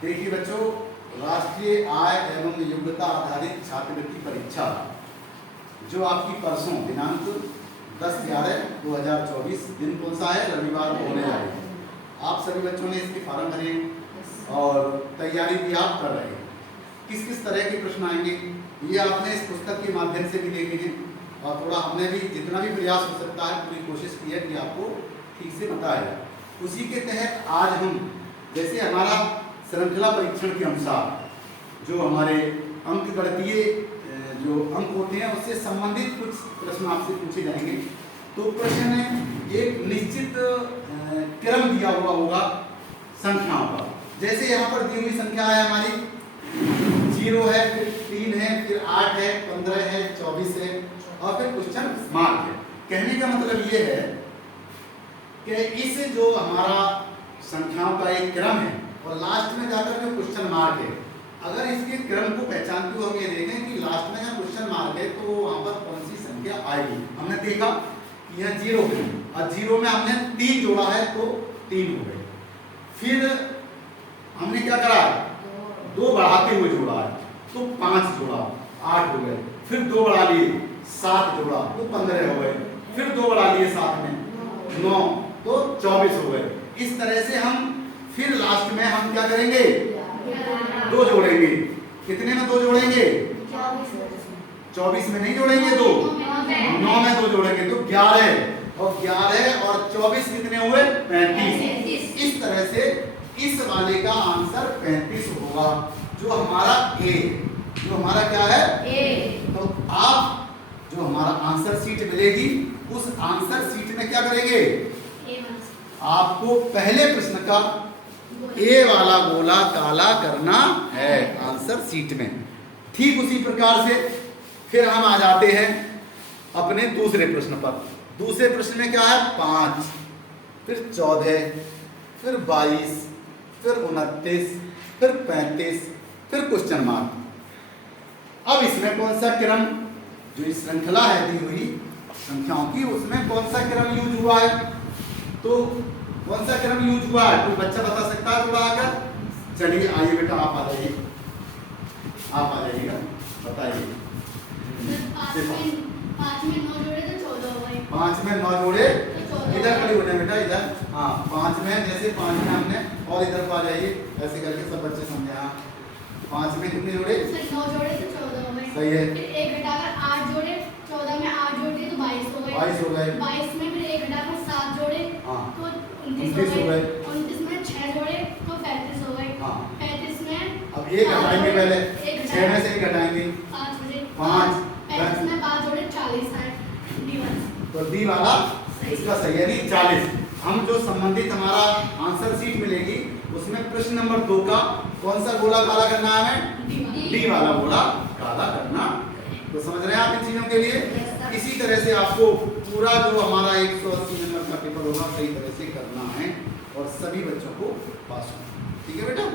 देखिए बच्चों, राष्ट्रीय आय एवं योग्यता आधारित छात्रवृत्ति परीक्षा जो आपकी परसों दिनांक 10/11/2024 दिन कौन सा है, रविवार को होने जा रही है। आप सभी बच्चों ने इसके फॉर्म भरे और तैयारी भी आप कर रहे हैं। किस किस तरह के प्रश्न आएंगे ये आपने इस पुस्तक के माध्यम से भी देखे हैं और थोड़ा हमने भी जितना भी प्रयास हो सकता है पूरी कोशिश की है कि आपको ठीक से बताया। उसी के तहत आज हम जैसे हमारा श्रृंखला परीक्षण के अनुसार जो हमारे अंक गणितीय जो अंक होते हैं उससे संबंधित कुछ प्रश्न आपसे पूछे जाएंगे। तो प्रश्न में एक निश्चित क्रम दिया हुआ होगा संख्याओं का। जैसे यहाँ पर दी हुई संख्या है हमारी 0 है, फिर 3 है, फिर 8 है, 15 है, 24 है और फिर क्वेश्चन मार्क है। कहने का मतलब ये है कि इस जो हमारा संख्याओं का एक क्रम है और लास्ट में जाकर जो क्वेश्चन मार्क है, अगर इसके क्रम को पहचानते हुए हम ये देखें कि लास्ट में जब क्वेश्चन मार्क है तो वहाँ पर कौन सी संख्या आएगी। हमने देखा कि यह 0 है और 0 में हमने 3 जोड़ा है तो 3 हो गए। फिर हमने क्या करा, 2 बढ़ाते हुए जोड़ा है तो 5 जोड़ा, 8 हो गए। फिर 2 बढ़ा लिए 7 जोड़ा तो 15 हो गए। फिर 2 बढ़ा लिए साथ में 9 तो 24 हो गए। इस तरह से हम फिर लास्ट में हम क्या करेंगे, 2 जोड़ेंगे। कितने में 2 जोड़ेंगे, 24 में नहीं जोड़ेंगे 2, 9 में 2 जोड़ेंगे तो 11 और 11 और 24 कितने हुए, 35। इस तरह से इस वाले का आंसर 35 होगा जो हमारा ए, जो हमारा क्या है ए। तो आप जो हमारा आंसर शीट मिलेगी उस आंसर शीट में क्या करेंगे, आपको पहले प्रश्न का ए वाला गोला काला करना है आंसर शीट में। ठीक उसी प्रकार से फिर हम आ जाते हैं अपने दूसरे प्रश्न पर। दूसरे प्रश्न में क्या है, 5, फिर 14, फिर 22, फिर 29, फिर 35, फिर क्वेश्चन मार्क। अब इसमें कौन सा क्रम, जो इस श्रृंखला है दी हुई संख्याओं की, उसमें कौन सा क्रम यूज हुआ है। तो कौन सा क्रम यूज हुआ है, कोई बच्चा बता सकता है थोड़ा आकर। चलिए आइए बेटा आप आ जाइए, आप आ जाइएगा, बताइए। 5 में 9 जोड़े तो 14 हो गए। 5 में 9 जोड़े, इधर खड़े होने बेटा इधर। हाँ 5 में, जैसे 5 में हमने, और इधर को आ जाइए ऐसे करके सब बच्चे समझे। हाँ 5 में कितने जोड़े, 9 जोड़े तो 14 हो गए। सही है। फिर 1 घटाकर 8 जोड़े, 14 में 8 जोड़ दिए तो 22 हो गए। 22 हो गए। 22 में फिर 1 घटाकर 7 जोड़े हाँ तो 29 हो गए। 29 में 6 जोड़े तो 35 हो गए। हाँ 35 में अब 1 घटाएंगे, पहले 6 में से 1 घटाएंगे 5 बजे 5, 35 में 5 जोड़े 40 है। तो डी वाला इसका सही है, नहीं 40। हम जो संबंधित हमारा आंसर शीट मिलेगी उसमें प्रश्न नंबर 2 का कौन सा गोला काला करना है, डी वाला गोला काला करना। तो समझ रहे हैं आप इन चीजों के लिए। इसी तरह से आपको पूरा जो हमारा 180 नंबर का पेपर होगा सही तरह से करना है और सभी बच्चों को पास होना। ठीक है बेटा।